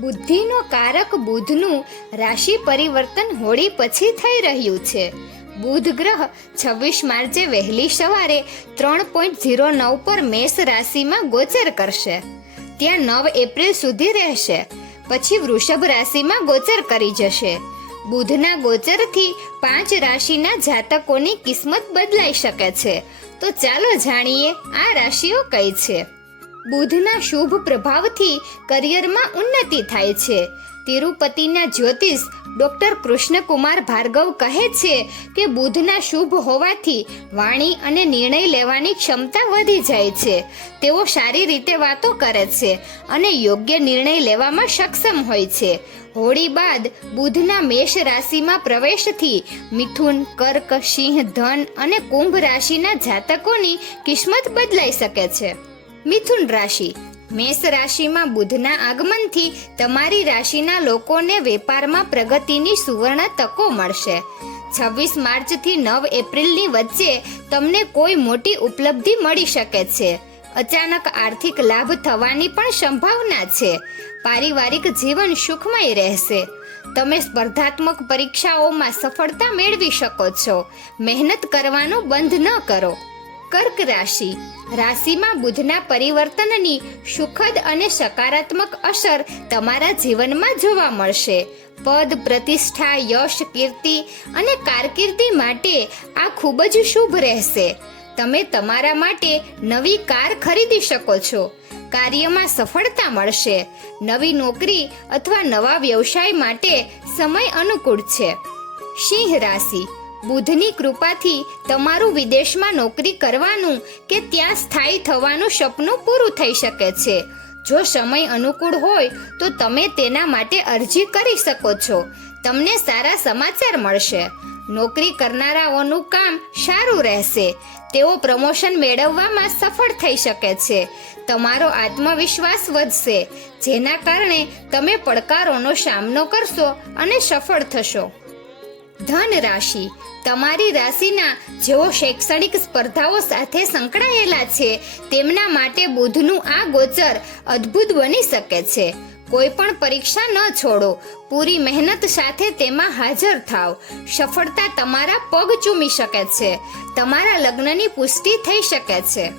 બુદ્ધિનો કારક બુધનું રાશિ પરિવર્તન હોળી પછી થઈ રહ્યું છે. બુધ ગ્રહ છવ્વીસ માર્ચે વહેલી સવારે ત્રણ પોઈન્ટ ઝીરો નવ પર મેષ રાશિમાં ગોચર કરશે. ત્યાં નવ એપ્રિલ સુધી રહેશે. પછી વૃષભ રાશિમાં ગોચર કરી જશે. બુધના ગોચરથી પાંચ રાશિના જાતકોની કિસ્મત બદલાઈ શકે છે. તો ચાલો જાણીએ આ રાશિઓ કઈ છે. બુધના શુભ પ્રભાવથી કરિયરમાં ઉન્નતિ થાય છે. તિરુપતિના જ્યોતિષ ડોક્ટર કૃષ્ણકુમાર ભાર્ગવ કહે છે કે બુધના શુભ હોવાથી વાણી અને નિર્ણય લેવાની ક્ષમતા વધી જાય છે. તેઓ સારી રીતે વાતો કરે છે અને યોગ્ય નિર્ણય લેવામાં સક્ષમ હોય છે. હોળી બાદ બુધના મેષ રાશિમાં પ્રવેશથી મિથુન, કર્ક, સિંહ, ધન અને કુંભ રાશિના જાતકોની કિસ્મત બદલાઈ શકે છે. મિથુન રાશિ. મેષ રાશિમાં બુધના આગમનથી તમારી રાશિના લોકોને વેપારમાં પ્રગતિની સુવર્ણ તકો મળશે. છવ્વીસ માર્ચથી નવ એપ્રિલની વચ્ચે તમને કોઈ મોટી ઉપલબ્ધિ મળી શકે છે. અચાનક આર્થિક લાભ થવાની પણ સંભાવના છે. પારિવારિક જીવન સુખમય રહેશે. તમે સ્પર્ધાત્મક પરીક્ષાઓમાં સફળતા મેળવી શકો છો. મહેનત કરવાનું બંધ ન કરો. કર્ક રાશિ. રાશિમાં બુધના પરિવર્તનની સુખદ અને સકારાત્મક અસર તમારા જીવનમાં જોવા મળશે. પદ, પ્રતિષ્ઠા, યશ, કીર્તિ અને કારકિર્દી માટે આ ખૂબ જ શુભ રહેશે. તમે તમારા માટે નવી કાર ખરીદી શકો છો. કાર્યમાં સફળતા મળશે. નવી નોકરી અથવા નવા વ્યવસાય માટે સમય અનુકૂળ છે. સિંહ રાશિ. બુધની કૃપાથી તમારું વિદેશમાં નોકરી કરવાનું કે ત્યાં સ્થાયી થવાનું સપનું પૂરું થઈ શકે છે. જો સમય અનુકૂળ હોય, તો તમે તેના માટે અરજી કરી શકો છો. તમને સારા સમાચાર મળશે. નોકરી કરનારાઓનું કામ સારું રહેશે. તેઓ પ્રમોશન મેળવવામાં સફળ થઈ શકે છે. તમારો આત્મવિશ્વાસ વધશે, જેના કારણે તમે પડકારોનો સામનો કરશો અને સફળ થશો. ધન રાશિ તમારી રાશિના જેઓ શૈક્ષણિક સ્પર્ધાઓ સાથે સંકળાયેલા છે, તેમના માટે બુધનું આ ગોચર અદ્ભુત બની શકે છે. કોઈ પણ પરીક્ષા ન છોડો. પૂરી મહેનત સાથે તેમાં હાજર થાવ સફળતા તમારા પગ ચૂમી શકે છે. તમારા લગ્નની પુષ્ટિ થઈ શકે છે.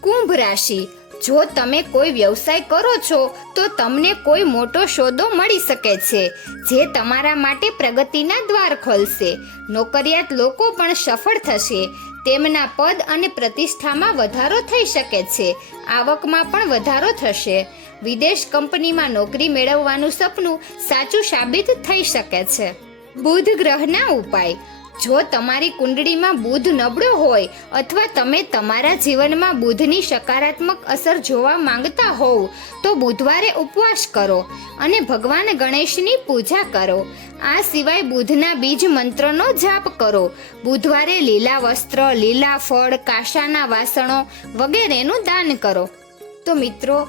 કુંભ રાશિ. જો તમે કોઈ વ્યવસાય કરો છો, તો તમને કોઈ મોટો સોદો મળી શકે છે, જે તમારા માટે પ્રગતિના દ્વાર ખોલશે. નોકરિયાત લોકો પણ સફળ થશે. તેમના પદ અને પ્રતિષ્ઠામાં વધારો થઈ શકે છે. આવકમાં પણ વધારો થશે. વિદેશ કંપનીમાં નોકરી મેળવવાનું સપનું સાચું સાબિત થઈ શકે છે. બુધ ગ્રહના ઉપાય. જો તમારી કુંડળીમાં બુધ નબળો હોય અથવા તમે તમારા જીવનમાં બુધની સકારાત્મક અસર જોવા માંગતા હોવ, તો બુધવારે ઉપવાસ કરો અને ભગવાન ગણેશની પૂજા કરો. આ સિવાય બુધના બીજ મંત્રનો જાપ કરો. બુધવારે લીલા વસ્ત્ર, લીલા ફળ, કાશાના વાસણો વગેરેનું દાન કરો. તો મિત્રો